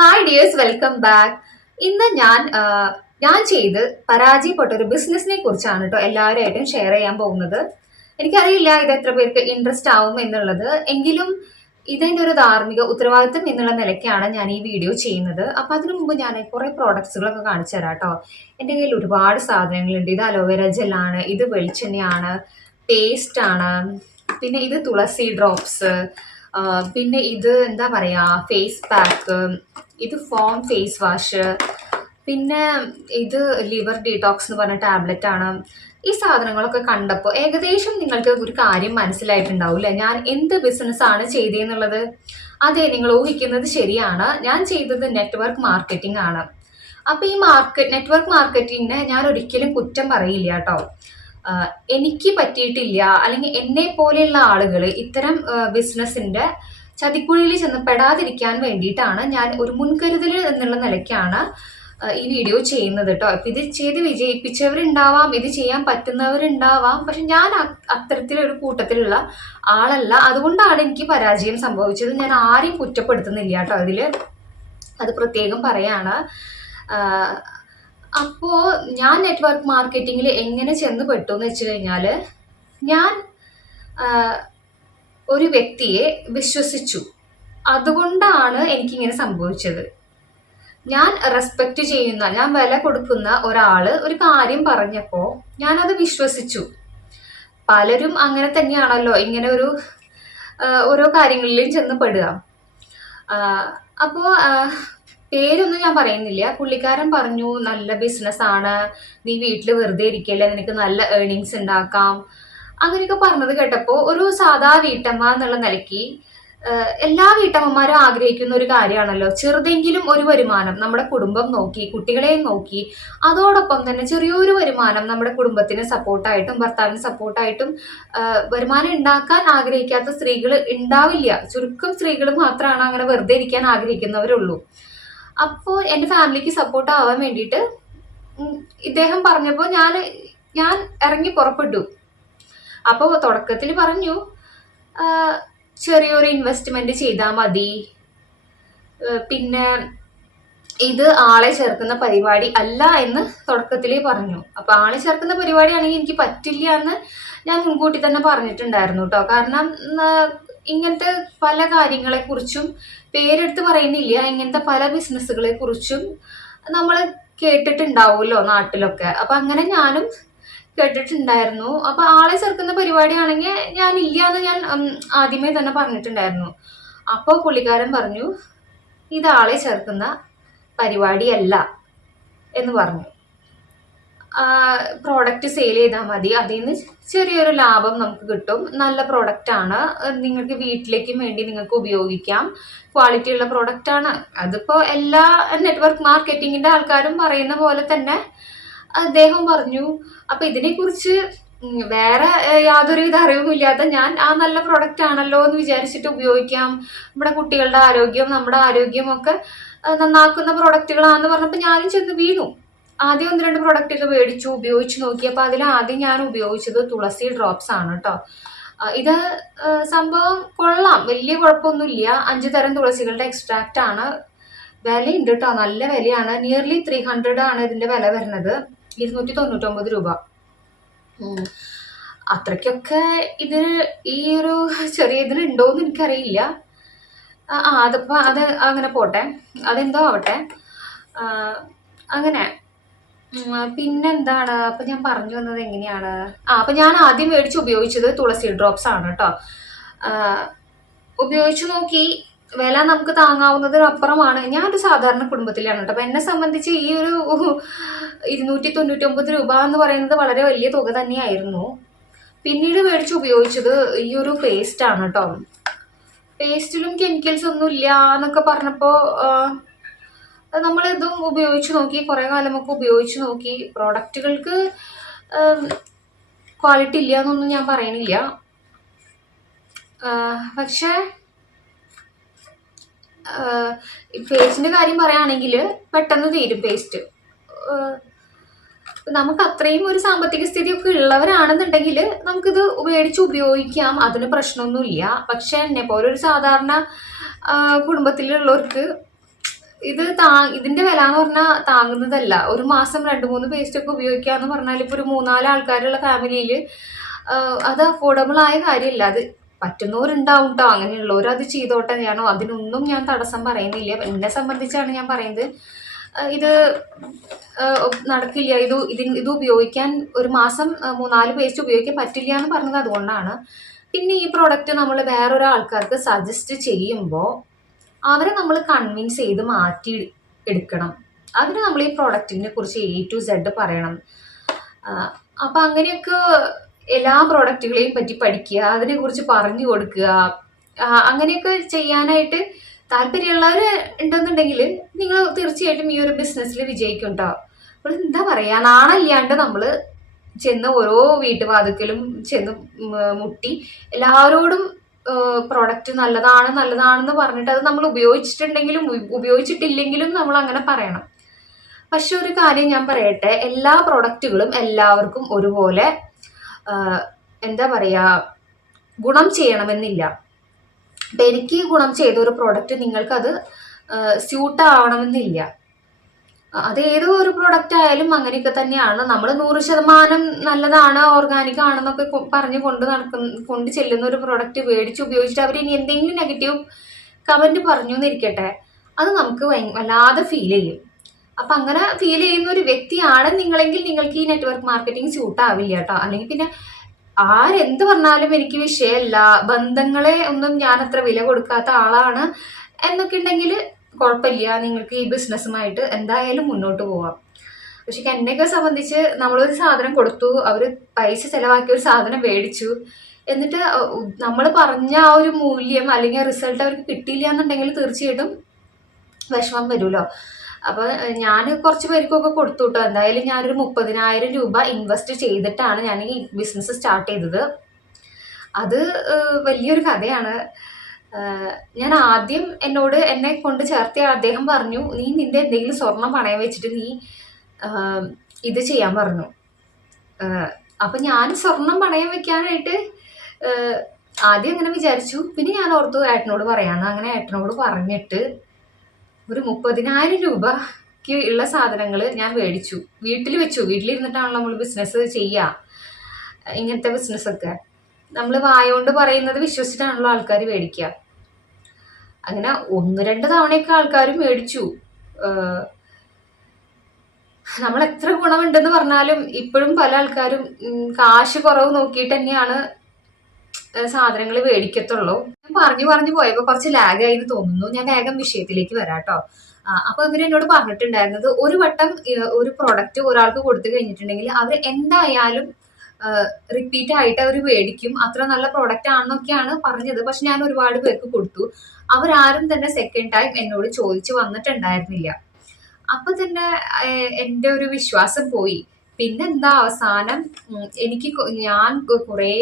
Hi dears welcome back ഇന്ന് ഞാൻ ഞാൻ ചെയ്ത് പരാജയപ്പെട്ട ഒരു ബിസിനസ്സിനെ കുറിച്ചാണ് കേട്ടോ എല്ലാവരുമായിട്ടും ഷെയർ ചെയ്യാൻ പോകുന്നത്. എനിക്കറിയില്ല ഇത് എത്ര പേർക്ക് ഇൻട്രസ്റ്റ് ആവും എന്നുള്ളത്. എങ്കിലും ഇതിന്റെ ഒരു ധാർമ്മിക ഉത്തരവാദിത്വം എന്നുള്ള നിലയ്ക്കാണ് ഞാൻ ഈ വീഡിയോ ചെയ്യുന്നത്. അപ്പോൾ അതിനു മുമ്പ് ഞാൻ കുറേ പ്രോഡക്ട്സുകളൊക്കെ കാണിച്ചു തരാം കേട്ടോ എന്റെ കയ്യിൽ ഒരുപാട് സാധനങ്ങളുണ്ട്. ഇത് അലോവേര ജെല്ലാണ് ഇത് വെളിച്ചെണ്ണയാണ് പേസ്റ്റാണ് പിന്നെ ഇത് തുളസി ഡ്രോപ്സ് പിന്നെ ഇത് എന്താ പറയുക ഫേസ് പാക്ക് ഇത് ഫോം ഫേസ് വാഷ് പിന്നെ ഇത് ലിവർ ഡീടോക്സ് എന്ന് പറഞ്ഞ ടാബ്ലറ്റ് ആണ്. ഈ സാധനങ്ങളൊക്കെ കണ്ടപ്പോൾ ഏകദേശം നിങ്ങൾക്ക് ഒരു കാര്യം മനസ്സിലായിട്ടുണ്ടാവില്ല ഞാൻ എന്ത് ബിസിനസ്സാണ് ചെയ്തതെന്നുള്ളത് അതെ നിങ്ങൾ ഊഹിക്കുന്നത് ശരിയാണ്. ഞാൻ ചെയ്തത് നെറ്റ്വർക്ക് മാർക്കറ്റിംഗ് ആണ്. അപ്പോൾ ഈ മാർക്കറ്റ് നെറ്റ്വർക്ക് മാർക്കറ്റിങ്ങിനെ ഞാൻ ഒരിക്കലും കുറ്റം പറയില്ല കേട്ടോ. എനിക്ക് പറ്റിയിട്ടില്ല. അല്ലെങ്കിൽ എന്നെ പോലെയുള്ള ആളുകൾ ഇത്തരം ബിസിനസ്സിന്റെ ചതിക്കുഴിയിൽ ചെന്ന് പെടാതിരിക്കാൻ വേണ്ടിയിട്ടാണ് ഞാൻ ഒരു മുൻകരുതൽ എന്നുള്ള നിലയ്ക്കാണ് ഈ വീഡിയോ ചെയ്യുന്നത് കേട്ടോ അപ്പൊ ഇത് ചെയ്ത് വിജയിപ്പിച്ചവരുണ്ടാവാം ഇത് ചെയ്യാൻ പറ്റുന്നവരുണ്ടാവാം. പക്ഷെ ഞാൻ അത്തരത്തിലൊരു കൂട്ടത്തിലുള്ള ആളല്ല. അതുകൊണ്ടാണ് എനിക്ക് പരാജയം സംഭവിച്ചത്. ഞാൻ ആരെയും കുറ്റപ്പെടുത്തുന്നില്ല കേട്ടോ അതിൽ അത് പ്രത്യേകം പറയാണ്. അപ്പോ ഞാൻ നെറ്റ്വർക്ക് മാർക്കറ്റിംഗിൽ എങ്ങനെ ചെന്ന് പെട്ടു എന്ന് വെച്ച് കഴിഞ്ഞാൽ ഞാൻ ഒരു വ്യക്തിയെ വിശ്വസിച്ചു. അതുകൊണ്ടാണ് എനിക്കിങ്ങനെ സംഭവിച്ചത്. ഞാൻ റെസ്പെക്ട് ചെയ്യുന്ന ഞാൻ വില കൊടുക്കുന്ന ഒരാൾ ഒരു കാര്യം പറഞ്ഞപ്പോൾ ഞാനത് വിശ്വസിച്ചു. പലരും അങ്ങനെ തന്നെയാണല്ലോ ഇങ്ങനെ ഒരു ഓരോ കാര്യങ്ങളിലും ചെന്ന് പെടുക. അപ്പോൾ പേരൊന്നും ഞാൻ പറയുന്നില്ല. പുള്ളിക്കാരൻ പറഞ്ഞു നല്ല ബിസിനസ് ആണ്. നീ വീട്ടിൽ വെറുതെ ഇരിക്കല്ലേ? നിനക്ക് നല്ല ഏർണിങ്സ് ഉണ്ടാക്കാം അങ്ങനെയൊക്കെ പറഞ്ഞത് കേട്ടപ്പോൾ ഒരു സാധാ വീട്ടമ്മ എന്നുള്ള നിലയ്ക്ക് എല്ലാ വീട്ടമ്മമാരും ആഗ്രഹിക്കുന്ന ഒരു കാര്യമാണല്ലോ. ചെറുതെങ്കിലും ഒരു വരുമാനം നമ്മുടെ കുടുംബം നോക്കി കുട്ടികളെയും നോക്കി അതോടൊപ്പം തന്നെ ചെറിയൊരു വരുമാനം നമ്മുടെ കുടുംബത്തിന് സപ്പോർട്ടായിട്ടും ഭർത്താവിന് സപ്പോർട്ടായിട്ടും വരുമാനം ഉണ്ടാക്കാൻ ആഗ്രഹിക്കാത്ത സ്ത്രീകൾ ഉണ്ടാവില്ല ചുരുക്കം സ്ത്രീകൾ മാത്രമാണ് അങ്ങനെ വെറുതെ ഇരിക്കാൻ ആഗ്രഹിക്കുന്നവരുള്ളൂ. അപ്പോൾ എന്റെ ഫാമിലിക്ക് സപ്പോർട്ട് ആവാൻ വേണ്ടിയിട്ട് ഇദ്ദേഹം പറഞ്ഞപ്പോൾ ഞാൻ ഞാൻ ഇറങ്ങി പുറപ്പെട്ടു. അപ്പോൾ തുടക്കത്തിൽ പറഞ്ഞു ചെറിയൊരു ഇൻവെസ്റ്റ്മെന്റ് ചെയ്താൽ മതി. പിന്നെ ഇത് ആളെ ചേർക്കുന്ന പരിപാടി അല്ല എന്ന് തുടക്കത്തിലേ പറഞ്ഞു. അപ്പൊ ആളെ ചേർക്കുന്ന പരിപാടിയാണെങ്കിൽ എനിക്ക് പറ്റില്ല എന്ന് ഞാൻ മുൻകൂട്ടി തന്നെ പറഞ്ഞിട്ടുണ്ടായിരുന്നു കേട്ടോ. കാരണം ഇങ്ങനത്തെ പല കാര്യങ്ങളെ കുറിച്ചും പേരെടുത്ത് പറയുന്നില്ല. ഇങ്ങനത്തെ പല ബിസിനസ്സുകളെ കുറിച്ചും നമ്മൾ കേട്ടിട്ടുണ്ടാവുമല്ലോ നാട്ടിലൊക്കെ. അപ്പൊ അങ്ങനെ ഞാനും കേട്ടിട്ടുണ്ടായിരുന്നു. അപ്പൊ ആളെ ചേർക്കുന്ന പരിപാടിയാണെങ്കിൽ ഞാൻ ഇല്ല എന്ന് ഞാൻ ആദ്യമേ തന്നെ പറഞ്ഞിട്ടുണ്ടായിരുന്നു. അപ്പോൾ പുള്ളിക്കാരൻ പറഞ്ഞു ഇത് ആളെ ചേർക്കുന്ന പരിപാടിയല്ല എന്ന് പറഞ്ഞു. പ്രോഡക്റ്റ് സെയിൽ ചെയ്താൽ മതി. അതിൽ നിന്ന് ചെറിയൊരു ലാഭം നമുക്ക് കിട്ടും. നല്ല പ്രോഡക്റ്റ് ആണ്. നിങ്ങൾക്ക് വീട്ടിലേക്കും വേണ്ടി നിങ്ങൾക്ക് ഉപയോഗിക്കാം. ക്വാളിറ്റി ഉള്ള പ്രോഡക്റ്റ് ആണ്. അതിപ്പോൾ എല്ലാ നെറ്റ്വർക്ക് മാർക്കറ്റിങ്ങിന്റെ ആൾക്കാരും പറയുന്ന പോലെ തന്നെ അദ്ദേഹം പറഞ്ഞു അപ്പം ഇതിനെക്കുറിച്ച് വേറെ യാതൊരുവിധ അറിവുമില്ലാത്ത ഞാൻ ആ നല്ല പ്രോഡക്റ്റ് ആണല്ലോ എന്ന് വിചാരിച്ചിട്ട് ഉപയോഗിക്കാം. നമ്മുടെ കുട്ടികളുടെ ആരോഗ്യം നമ്മുടെ ആരോഗ്യമൊക്കെ നന്നാക്കുന്ന പ്രോഡക്റ്റുകളാണെന്ന് പറഞ്ഞപ്പോൾ ഞാനും ചെന്ന് വീണു. ആദ്യം ഒന്ന് രണ്ട് പ്രൊഡക്റ്റുകൾ മേടിച്ചു ഉപയോഗിച്ച് നോക്കി. അപ്പോൾ അതിൽ ആദ്യം ഞാൻ ഉപയോഗിച്ചത് തുളസി ഡ്രോപ്സ് ആണ് കേട്ടോ ഇത് സംഭവം കൊള്ളാം. വലിയ കുഴപ്പമൊന്നുമില്ല. അഞ്ച് തരം തുളസികളുടെ എക്സ്ട്രാക്റ്റ് ആണ്. വിലയുണ്ട് കേട്ടോ നല്ല വിലയാണ്. നിയർലി ത്രീ ഹൺഡ്രഡ് ആണ് ഇതിന്റെ വില വരുന്നത്. ഇരുന്നൂറ്റി തൊണ്ണൂറ്റൊമ്പത് രൂപ. അത്രയ്ക്കൊക്കെ ഇതിന് ഈ ഒരു ചെറിയ ഇതിന് ഉണ്ടോയെന്ന് എനിക്കറിയില്ല. ആ അതിപ്പോ അത് അങ്ങനെ പോട്ടെ. അതെന്തോ ആവട്ടെ. അങ്ങനെ. പിന്നെന്താണ്? അപ്പൊ ഞാൻ പറഞ്ഞു വന്നത് എങ്ങനെയാണ്? ആ അപ്പൊ ഞാൻ ആദ്യം മേടിച്ച് ഉപയോഗിച്ചത് തുളസി ഡ്രോപ്സ് ആണ് കേട്ടോ ഉപയോഗിച്ചു നോക്കി. വില നമുക്ക് താങ്ങാവുന്നതിന് അപ്പുറമാണ്. ഞാനൊരു സാധാരണ കുടുംബത്തിലാണ് കേട്ടോ അപ്പൊ എന്നെ സംബന്ധിച്ച് ഈ ഒരു ഇരുന്നൂറ്റി തൊണ്ണൂറ്റി ഒമ്പത് രൂപ എന്ന് പറയുന്നത് വളരെ വലിയ തുക തന്നെയായിരുന്നു. പിന്നീട് മേടിച്ച് ഉപയോഗിച്ചത് ഈ ഒരു പേസ്റ്റ് ആണ് കേട്ടോ പേസ്റ്റിലും കെമിക്കൽസ് ഒന്നും ഇല്ല എന്നൊക്കെ പറഞ്ഞപ്പോൾ നമ്മൾ ഇതും ഉപയോഗിച്ച് നോക്കി കുറേ കാലമൊക്കെ ഉപയോഗിച്ച് നോക്കി. പ്രോഡക്റ്റുകൾക്ക് ക്വാളിറ്റി ഇല്ല എന്നൊന്നും ഞാൻ പറയണില്ല. പക്ഷേ പേസ്റ്റിന്റെ കാര്യം പറയുകയാണെങ്കിൽ പെട്ടെന്ന് തീരും പേസ്റ്റ്. നമുക്ക് അത്രയും ഒരു സാമ്പത്തിക സ്ഥിതിയൊക്കെ ഉള്ളവരാണെന്നുണ്ടെങ്കിൽ നമുക്കിത് മേടിച്ച് ഉപയോഗിക്കാം അതിന് പ്രശ്നമൊന്നുമില്ല. പക്ഷെ എന്നെ പോലെ ഒരു സാധാരണ കുടുംബത്തിലുള്ളവർക്ക് ഇത് താ ഇതിന്റെ വില എന്ന് പറഞ്ഞാൽ താങ്ങുന്നതല്ല. ഒരു മാസം രണ്ട് മൂന്ന് പേസ്റ്റ് ഒക്കെ ഉപയോഗിക്കാന്ന് പറഞ്ഞാൽ ഇപ്പൊ ഒരു മൂന്നാൽ ആൾക്കാരുള്ള ഫാമിലിയിൽ അത് അഫോർഡബിൾ ആയ കാര്യമില്ല അത് പറ്റുന്നവരുണ്ടാവും കേട്ടോ അങ്ങനെയുള്ളവർ അത് ചെയ്തോട്ടെ ഞാനോ. അതിനൊന്നും ഞാൻ തടസ്സം പറയുന്നില്ല. എന്നെ സംബന്ധിച്ചാണ് ഞാൻ പറയുന്നത്. ഇത് നടക്കില്ല. ഇത് ഇതിന് ഇത് ഉപയോഗിക്കാൻ ഒരു മാസം മൂന്നാൽ പേസ്റ്റ് ഉപയോഗിക്കാൻ പറ്റില്ല എന്ന് പറഞ്ഞത് അതുകൊണ്ടാണ്. പിന്നെ ഈ പ്രോഡക്റ്റ് നമ്മൾ വേറൊരാൾക്കാർക്ക് സജസ്റ്റ് ചെയ്യുമ്പോൾ അവരെ നമ്മൾ കൺവിൻസ് ചെയ്ത് മാറ്റി എടുക്കണം. അതിന് നമ്മൾ ഈ പ്രോഡക്റ്റിനെ കുറിച്ച് എ ടു സെഡ് പറയണം. അപ്പം അങ്ങനെയൊക്കെ എല്ലാ പ്രോഡക്റ്റുകളെയും പറ്റി പഠിക്കുക അതിനെക്കുറിച്ച് പറഞ്ഞു കൊടുക്കുക അങ്ങനെയൊക്കെ ചെയ്യാനായിട്ട് താല്പര്യമുള്ളവർ ഉണ്ടെന്നുണ്ടെങ്കിൽ നിങ്ങൾ തീർച്ചയായിട്ടും ഈ ഒരു ബിസിനസ്സിൽ വിജയിക്കും കേട്ടോ അപ്പോൾ എന്താ പറയുക നാണല്ലാണ്ട് നമ്മൾ ചെന്ന് ഓരോ വീട്ടുവാതുക്കലും ചെന്ന് മുട്ടി എല്ലാവരോടും പ്രോഡക്റ്റ് നല്ലതാണ് നല്ലതാണെന്ന് പറഞ്ഞിട്ട് അത് നമ്മൾ ഉപയോഗിച്ചിട്ടുണ്ടെങ്കിലും ഉപയോഗിച്ചിട്ടില്ലെങ്കിലും നമ്മൾ അങ്ങനെ പറയണം. പക്ഷെ ഒരു കാര്യം ഞാൻ പറയട്ടെ. എല്ലാ പ്രോഡക്റ്റുകളും എല്ലാവർക്കും ഒരുപോലെ എന്താ പറയുക ഗുണം ചെയ്യണമെന്നില്ല. അപ്പം എനിക്ക് ഗുണം ചെയ്ത ഒരു പ്രോഡക്റ്റ് നിങ്ങൾക്കത് സ്യൂട്ട് ആവണമെന്നില്ല. അത് ഏതോ ഒരു പ്രൊഡക്റ്റ് ആയാലും അങ്ങനെയൊക്കെ തന്നെയാണ്. നമ്മൾ നൂറ് ശതമാനം നല്ലതാണ് ഓർഗാനിക് ആണെന്നൊക്കെ പറഞ്ഞ് കൊണ്ട് നടക്കുന്ന കൊണ്ട് ചെല്ലുന്ന ഒരു പ്രൊഡക്റ്റ് മേടിച്ച് ഉപയോഗിച്ചിട്ട് അവർ ഇനി എന്തെങ്കിലും നെഗറ്റീവ് കമന്റ് പറഞ്ഞു എന്നിരിക്കട്ടെ അത് നമുക്ക് വല്ലാതെ ഫീൽ ചെയ്യും. അപ്പം അങ്ങനെ ഫീൽ ചെയ്യുന്ന ഒരു വ്യക്തിയാണ് നിങ്ങളെങ്കിൽ നിങ്ങൾക്ക് ഈ നെറ്റ്വർക്ക് മാർക്കറ്റിംഗ് സ്യൂട്ട് ആവില്ല കേട്ടോ അല്ലെങ്കിൽ പിന്നെ ആരെന്ത് പറഞ്ഞാലും എനിക്ക് വിഷയമല്ല ബന്ധങ്ങളെ ഒന്നും ഞാൻ അത്ര വില കൊടുക്കാത്ത ആളാണ് എന്നൊക്കെ ഉണ്ടെങ്കിൽ കുഴപ്പമില്ല. നിങ്ങൾക്ക് ഈ ബിസിനസ്സുമായിട്ട് എന്തായാലും മുന്നോട്ട് പോവാം. പക്ഷെ എന്നെയൊക്കെ സംബന്ധിച്ച് നമ്മളൊരു സാധനം കൊടുത്തു. അവർ പൈസ ചിലവാക്കി ഒരു സാധനം മേടിച്ചു. എന്നിട്ട് നമ്മൾ പറഞ്ഞ ആ ഒരു മൂല്യം അല്ലെങ്കിൽ റിസൾട്ട് അവർക്ക് കിട്ടിയില്ല എന്നുണ്ടെങ്കിൽ തീർച്ചയായിട്ടും വിഷമം വരുമല്ലോ. അപ്പോൾ ഞാൻ കുറച്ച് പേർക്കൊക്കെ കൊടുത്തു കേട്ടോ എന്തായാലും ഞാനൊരു മുപ്പതിനായിരം രൂപ ഇൻവെസ്റ്റ് ചെയ്തിട്ടാണ് ഞാൻ ഈ ബിസിനസ് സ്റ്റാർട്ട് ചെയ്തത്. അത് വലിയൊരു കഥയാണ്. ഞാൻ ആദ്യം എന്നോട് എന്നെ കൊണ്ട് ചേർത്തിയ അദ്ദേഹം പറഞ്ഞു നീ നിന്റെ എന്തെങ്കിലും സ്വർണം പണയം വെച്ചിട്ട് നീ ഇത് ചെയ്യാൻ പറഞ്ഞു. അപ്പൊ ഞാൻ സ്വർണം പണയം വെക്കാനായിട്ട് ആദ്യം അങ്ങനെ വിചാരിച്ചു. പിന്നെ ഞാൻ ഓർത്തു ഏട്ടനോട് പറയാന്ന്. അങ്ങനെ ഏട്ടനോട് പറഞ്ഞിട്ട് ഒരു മുപ്പതിനായിരം രൂപക്ക് ഉള്ള സാധനങ്ങൾ ഞാൻ മേടിച്ചു. വീട്ടിൽ വെച്ചു. വീട്ടിലിരുന്നിട്ടാണല്ലോ നമ്മൾ ബിസിനസ് ചെയ്യുക ഇങ്ങനത്തെ ബിസിനസ്സൊക്കെ നമ്മൾ വായോണ്ട് പറയുന്നത് വിശ്വസിച്ചിട്ടാണല്ലോ ആൾക്കാർ മേടിക്കുക അങ്ങനെ ഒന്ന് രണ്ട് തവണയൊക്കെ ആൾക്കാർ മേടിച്ചു. നമ്മൾ എത്ര ഗുണമുണ്ടെന്ന് പറഞ്ഞാലും ഇപ്പോഴും പല ആൾക്കാരും കാശ് കുറവ് നോക്കിയിട്ട് തന്നെയാണ് സാധനങ്ങൾ മേടിക്കത്തുള്ളൂ. പറഞ്ഞു പറഞ്ഞു പോയപ്പോൾ കുറച്ച് ലാഗായി എന്ന് തോന്നുന്നു. ഞാൻ വേഗം വിഷയത്തിലേക്ക് വരാം കേട്ടോ അപ്പൊ ഇവർ എന്നോട് പറഞ്ഞിട്ടുണ്ടായിരുന്നത് ഒരു വട്ടം ഒരു പ്രൊഡക്റ്റ് ഒരാൾക്ക് കൊടുത്തു കഴിഞ്ഞിട്ടുണ്ടെങ്കിൽ അവർ എന്തായാലും റിപ്പീറ്റ് ആയിട്ട് അവർ മേടിക്കും. അത്ര നല്ല പ്രോഡക്റ്റ് ആണെന്നൊക്കെയാണ് പറഞ്ഞത്. പക്ഷെ ഞാൻ ഒരുപാട് പേർക്ക് കൊടുത്തു. അവരാരും തന്നെ സെക്കൻഡ് ടൈം എന്നോട് ചോദിച്ചു വന്നിട്ടുണ്ടായിരുന്നില്ല. അപ്പൊ തന്നെ എന്റെ ഒരു വിശ്വാസം പോയി. പിന്നെന്താ അവസാനം എനിക്ക് ഞാൻ കുറേ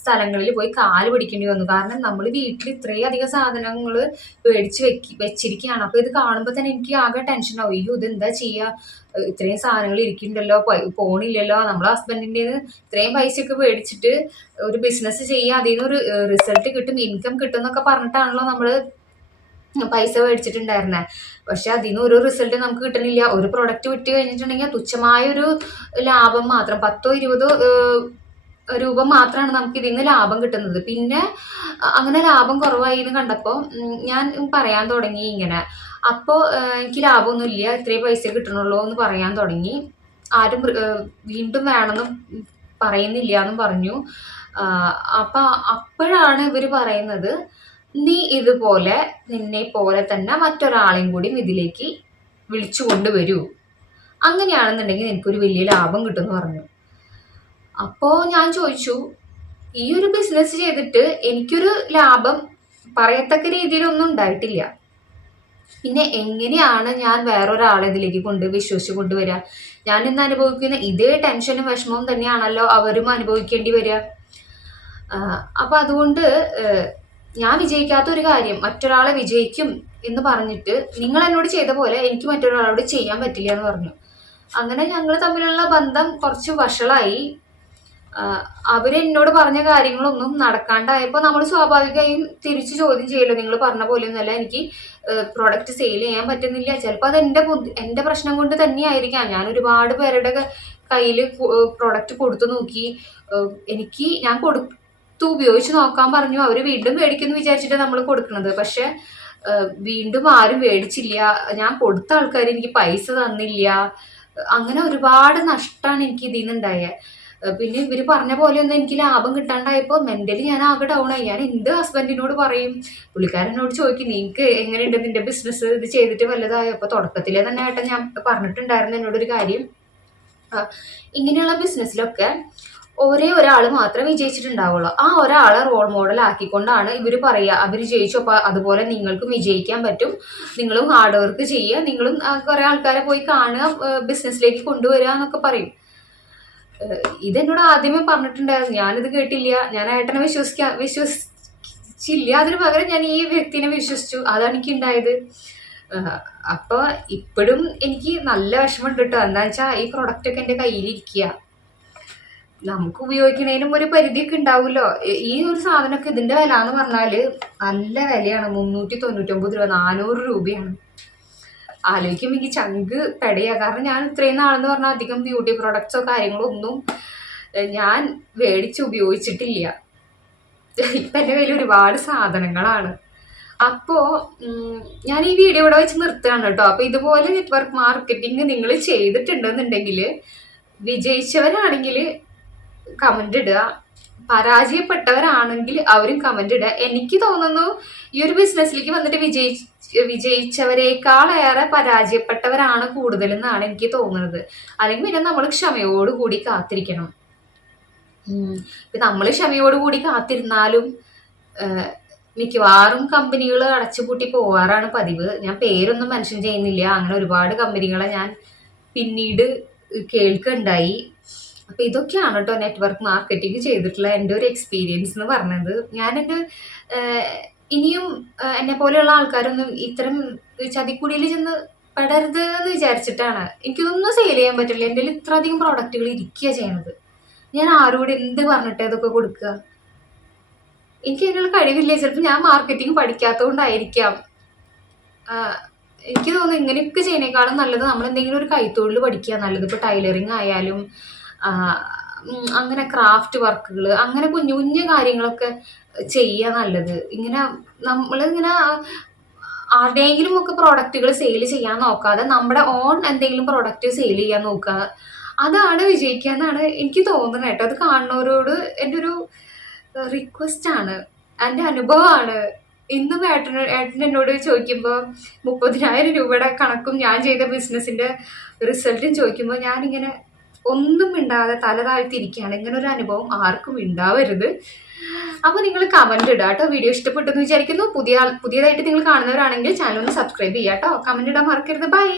സ്ഥലങ്ങളിൽ പോയി കാൽ പിടിക്കേണ്ടി വന്നു. കാരണം നമ്മൾ വീട്ടിൽ ഇത്രയും അധികം സാധനങ്ങൾ മേടിച്ച് വെക്കി വെച്ചിരിക്കുകയാണ്. അപ്പൊ ഇത് കാണുമ്പോൾ തന്നെ എനിക്ക് ആകെ ടെൻഷൻ ആവും. അയ്യോ ഇത് എന്താ ചെയ്യുക ഇത്രയും സാധനങ്ങൾ ഇരിക്കുന്നുണ്ടല്ലോ പോണില്ലല്ലോ. നമ്മളെ ഹസ്ബൻഡിന്റെ ഇത്രയും പൈസയൊക്കെ മേടിച്ചിട്ട് ഒരു ബിസിനസ് ചെയ്യുക അതിൽ നിന്ന് ഒരു റിസൾട്ട് കിട്ടും ഇൻകം കിട്ടും എന്നൊക്കെ പറഞ്ഞിട്ടാണല്ലോ നമ്മൾ പൈസ മേടിച്ചിട്ടുണ്ടായിരുന്നത് പക്ഷെ അതിന് ഒരു റിസൾട്ട് നമുക്ക് കിട്ടണില്ല. ഒരു പ്രോഡക്റ്റ് വിറ്റ് കഴിഞ്ഞിട്ടുണ്ടെങ്കിൽ തുച്ഛമായ ഒരു ലാഭം മാത്രം പത്തോ ഇരുപതോ രൂപ മാത്രമാണ് നമുക്ക് ഇതിൽ നിന്ന് ലാഭം കിട്ടുന്നത്. പിന്നെ അങ്ങനെ ലാഭം കുറവായി എന്ന് കണ്ടപ്പോൾ ഞാൻ പറയാൻ തുടങ്ങി ഇങ്ങനെ. അപ്പോൾ എനിക്ക് ലാഭമൊന്നുമില്ല. ഇത്രയും പൈസ കിട്ടണുള്ളൂ എന്ന് പറയാൻ തുടങ്ങി. ആരും വീണ്ടും വേണമെന്നും പറയുന്നില്ല എന്നും പറഞ്ഞു. അപ്പോൾ അപ്പോഴാണ് ഇവർ പറയുന്നത് നീ ഇതുപോലെ നിന്നെ പോലെ തന്നെ മറ്റൊരാളെയും കൂടി ഇതിലേക്ക് വിളിച്ചു കൊണ്ടുവരൂ. അങ്ങനെയാണെന്നുണ്ടെങ്കിൽ എനിക്കൊരു വലിയ ലാഭം കിട്ടുമെന്ന് പറഞ്ഞു. അപ്പോൾ ഞാൻ ചോദിച്ചു ഈ ഒരു ബിസിനസ് ചെയ്തിട്ട് എനിക്കൊരു ലാഭം പറയത്തക്ക രീതിയിലൊന്നും ഉണ്ടായിട്ടില്ല. പിന്നെ എങ്ങനെയാണ് ഞാൻ വേറൊരാളെ ഇതിലേക്ക് കൊണ്ട് വിശ്വസിച്ച് കൊണ്ടുവരിക ഞാൻ ഇന്ന് അനുഭവിക്കുന്ന ഇതേ ടെൻഷനും വിഷമവും തന്നെയാണല്ലോ അവരും അനുഭവിക്കേണ്ടി വരിക. അപ്പം അതുകൊണ്ട് ഞാൻ വിജയിക്കാത്ത ഒരു കാര്യം മറ്റൊരാളെ വിജയിക്കും എന്ന് പറഞ്ഞിട്ട് നിങ്ങൾ എന്നോട് ചെയ്ത പോലെ എനിക്ക് മറ്റൊരാളോട് ചെയ്യാൻ പറ്റില്ല എന്ന് പറഞ്ഞു. അങ്ങനെ ഞങ്ങൾ തമ്മിലുള്ള ബന്ധം കുറച്ച് വഷളായി. അവരെന്നോട് പറഞ്ഞ കാര്യങ്ങളൊന്നും നടക്കാണ്ടായപ്പോൾ നമ്മൾ സ്വാഭാവികമായും തിരിച്ചു ചോദ്യം ചെയ്യല്ലോ. നിങ്ങൾ പറഞ്ഞ പോലെ പോലെയൊന്നുമല്ല എനിക്ക് പ്രോഡക്റ്റ് സെയിൽ ചെയ്യാൻ പറ്റുന്നില്ല. ചിലപ്പോൾ അത് എന്റെ എന്റെ പ്രശ്നം കൊണ്ട് തന്നെയായിരിക്കാം. ഞാൻ ഒരുപാട് പേരുടെ കയ്യിൽ പ്രോഡക്റ്റ് കൊടുത്തു നോക്കി. എനിക്ക് ഞാൻ കൊടുത്തു ഉപയോഗിച്ച് നോക്കാൻ പറഞ്ഞു. അവർ വീണ്ടും മേടിക്കുന്നു വിചാരിച്ചിട്ട് നമ്മൾ കൊടുക്കുന്നത്. പക്ഷെ വീണ്ടും ആരും മേടിച്ചില്ല. ഞാൻ കൊടുത്ത ആൾക്കാർ എനിക്ക് പൈസ തന്നില്ല. അങ്ങനെ ഒരുപാട് നഷ്ടമാണ് എനിക്ക് ഇതിൽ നിന്നുണ്ടായത് പിന്നെ ഇവർ പറഞ്ഞ പോലെ ഒന്നും എനിക്ക് ലാഭം കിട്ടാണ്ടായപ്പോൾ മെന്റലി ഞാൻ ആകെ ഡൗൺ ആയി. ഞാൻ എന്ത് ഹസ്ബൻഡിനോട് പറയും? പുള്ളിക്കാരനോട് ചോദിക്കും നിനക്ക് എങ്ങനെയുണ്ട് നിന്റെ ബിസിനസ് ഇത് ചെയ്തിട്ട് വല്ലതായോ അപ്പോൾ തുടക്കത്തിലെ തന്നെ ഏട്ടൻ ഞാൻ പറഞ്ഞിട്ടുണ്ടായിരുന്നു എന്നോടൊരു കാര്യം. ഇങ്ങനെയുള്ള ബിസിനസ്സിലൊക്കെ ഒരേ ഒരാൾ മാത്രമേ വിജയിച്ചിട്ടുണ്ടാവുള്ളൂ. ആ ഒരാളെ റോൾ മോഡൽ ആക്കിക്കൊണ്ടാണ് ഇവർ പറയുക. അവർ ജയിച്ചു അപ്പോൾ അതുപോലെ നിങ്ങൾക്കും വിജയിക്കാൻ പറ്റും. നിങ്ങളും ഹാർഡ് വർക്ക് ചെയ്യുക. നിങ്ങളും കുറേ ആൾക്കാരെ പോയി കാണുക ബിസിനസ്സിലേക്ക് കൊണ്ടുവരിക എന്നൊക്കെ പറയും. ഇത് ഇതെന്നോട് ആദ്യമേ പറഞ്ഞിട്ടുണ്ടായിരുന്നു. ഞാനിത് കേട്ടില്ല. ഞാൻ ഏട്ടനെ വിശ്വസിക്കാൻ വിശ്വസിച്ചില്ല. അതിന് പകരം ഞാൻ ഈ വ്യക്തിനെ വിശ്വസിച്ചു. അതാണ് എനിക്ക് ഉണ്ടായത് അപ്പോൾ ഇപ്പോഴും എനിക്ക് നല്ല വിഷമമുണ്ട് കേട്ടോ എന്താ വെച്ചാൽ ഈ പ്രൊഡക്റ്റ് ഒക്കെ എന്റെ കയ്യിലിരിക്കുക നമുക്ക് ഉപയോഗിക്കുന്നതിനും ഒരു പരിധിയൊക്കെ ഉണ്ടാവുമല്ലോ. ഈ- ഒരു സാധനമൊക്കെ ഇതിന്റെ വില എന്ന് പറഞ്ഞാൽ നല്ല വിലയാണ്. മുന്നൂറ്റി തൊണ്ണൂറ്റൊമ്പത് രൂപ നാനൂറ് രൂപയാണ്. ആലോചിക്കുമ്പോൾ എനിക്ക് ചങ്ക് പെടയാ. കാരണം ഞാൻ ഇത്രയും നാളെന്ന് പറഞ്ഞാൽ അധികം ബ്യൂട്ടി പ്രൊഡക്ട്സോ കാര്യങ്ങളോ ഒന്നും ഞാൻ മേടിച്ച് ഉപയോഗിച്ചിട്ടില്ല. ഇപ്പം എന്റെ കയ്യിൽ ഒരുപാട് സാധനങ്ങളാണ്. അപ്പോ ഞാൻ ഈ വീഡിയോ ഇവിടെ വെച്ച് നിർത്തുകയാണ് കേട്ടോ. അപ്പോൾ ഇതുപോലെ നെറ്റ്വർക്ക് മാർക്കറ്റിംഗ് നിങ്ങൾ ചെയ്തിട്ടുണ്ടെന്നുണ്ടെങ്കിൽ വിജയിച്ചവരാണെങ്കിൽ കമന്റ് ഇടുക. പരാജയപ്പെട്ടവരാണെങ്കിൽ അവരും കമന്റ് ഇടുക. എനിക്ക് തോന്നുന്നു ഈ ഒരു ബിസിനസ്സിലേക്ക് വന്നിട്ട് വിജയി വിജയിച്ചവരെക്കാളേറെ പരാജയപ്പെട്ടവരാണ് കൂടുതലെന്നാണ് എനിക്ക് തോന്നുന്നത്. അല്ലെങ്കിൽ പിന്നെ നമ്മൾ ക്ഷമയോടുകൂടി കാത്തിരിക്കണം. ഇപ്പം നമ്മൾ ക്ഷമയോടുകൂടി കാത്തിരുന്നാലും മിക്കവാറും കമ്പനികൾ അടച്ചുപൂട്ടി പോവാറാണ് പതിവ്. ഞാൻ പേരൊന്നും മെൻഷൻ ചെയ്യുന്നില്ല. അങ്ങനെ ഒരുപാട് കമ്പനികളെ ഞാൻ പിന്നീട് കേൾക്കുണ്ടായി. അപ്പോൾ ഇതൊക്കെയാണ് കേട്ടോ നെറ്റ്വർക്ക് മാർക്കറ്റിംഗ് ചെയ്തിട്ടുള്ള എന്റെ ഒരു എക്സ്പീരിയൻസ് എന്ന് പറഞ്ഞത്. എന്റെ ഇനിയും എന്നെ പോലെയുള്ള ആൾക്കാരൊന്നും ഇത്തരം ചതിക്കുടിയിൽ ചെന്ന് പെടരുത് എന്ന് വിചാരിച്ചിട്ടാണ്. എനിക്കിതൊന്നും സെയിൽ ചെയ്യാൻ പറ്റില്ല. എന്റെ ഇത്ര അധികം പ്രോഡക്റ്റുകൾ ഇരിക്കുക ചെയ്യണത്. ഞാൻ ആരോട് എന്ത് പറഞ്ഞിട്ട് ഇതൊക്കെ കൊടുക്കുക? എനിക്ക് അതിനുള്ള കഴിവില്ല. ചിലപ്പോൾ ഞാൻ മാർക്കറ്റിംഗ് പഠിക്കാത്തതുകൊണ്ടായിരിക്കാം എനിക്ക് തോന്നുന്നു ഇങ്ങനെയൊക്കെ ചെയ്യുന്നേക്കാളും നല്ലത് നമ്മൾ എന്തെങ്കിലും ഒരു കൈത്തൊഴിൽ പഠിക്കുക. നല്ലത് ഇപ്പോൾ ടൈലറിങ് ആയാലും അങ്ങനെ ക്രാഫ്റ്റ് വർക്കുകൾ അങ്ങനെ കുഞ്ഞു കുഞ്ഞു കാര്യങ്ങളൊക്കെ ചെയ്യുക നല്ലത്. ഇങ്ങനെ നമ്മളിങ്ങനെ ആരുടെയെങ്കിലും ഒക്കെ പ്രോഡക്റ്റുകൾ സെയിൽ ചെയ്യാൻ നോക്കാതെ നമ്മുടെ ഓൺ എന്തെങ്കിലും പ്രോഡക്റ്റ് സെയിൽ ചെയ്യാൻ നോക്കുക അതാണ് വിജയിക്കുക എന്നാണ് എനിക്ക് തോന്നുന്നത് കേട്ടോ. അത് കാണുന്നവരോട് എന്റെ ഒരു റിക്വസ്റ്റ് ആണ്. എന്റെ അനുഭവമാണ്. ഇന്നും ഏട്ടൻ ഏട്ടൻ എന്നോട് ചോദിക്കുമ്പോൾ മുപ്പതിനായിരം രൂപയുടെ കണക്കും ഞാൻ ചെയ്ത ബിസിനസ്സിന്റെ റിസൾട്ടും ചോദിക്കുമ്പോൾ ഞാനിങ്ങനെ ഒന്നും മിണ്ടാതെ തല താഴ്ത്തിയിരിക്കുകയാണ്. ഇങ്ങനെ ഒരു അനുഭവം ആർക്കും ഉണ്ടാവരുത്. അപ്പോൾ നിങ്ങൾ കമന്റ് ഇടുക കേട്ടോ. വീഡിയോ ഇഷ്ടപ്പെട്ടെന്ന് വിചാരിക്കുന്നു. പുതിയ പുതിയതായിട്ട് നിങ്ങൾ കാണുന്നവരാണെങ്കിൽ ചാനൽ ഒന്ന് സബ്സ്ക്രൈബ് ചെയ്യാട്ടോ. കേട്ടോ ഇടാൻ മറക്കരുത്. ബൈ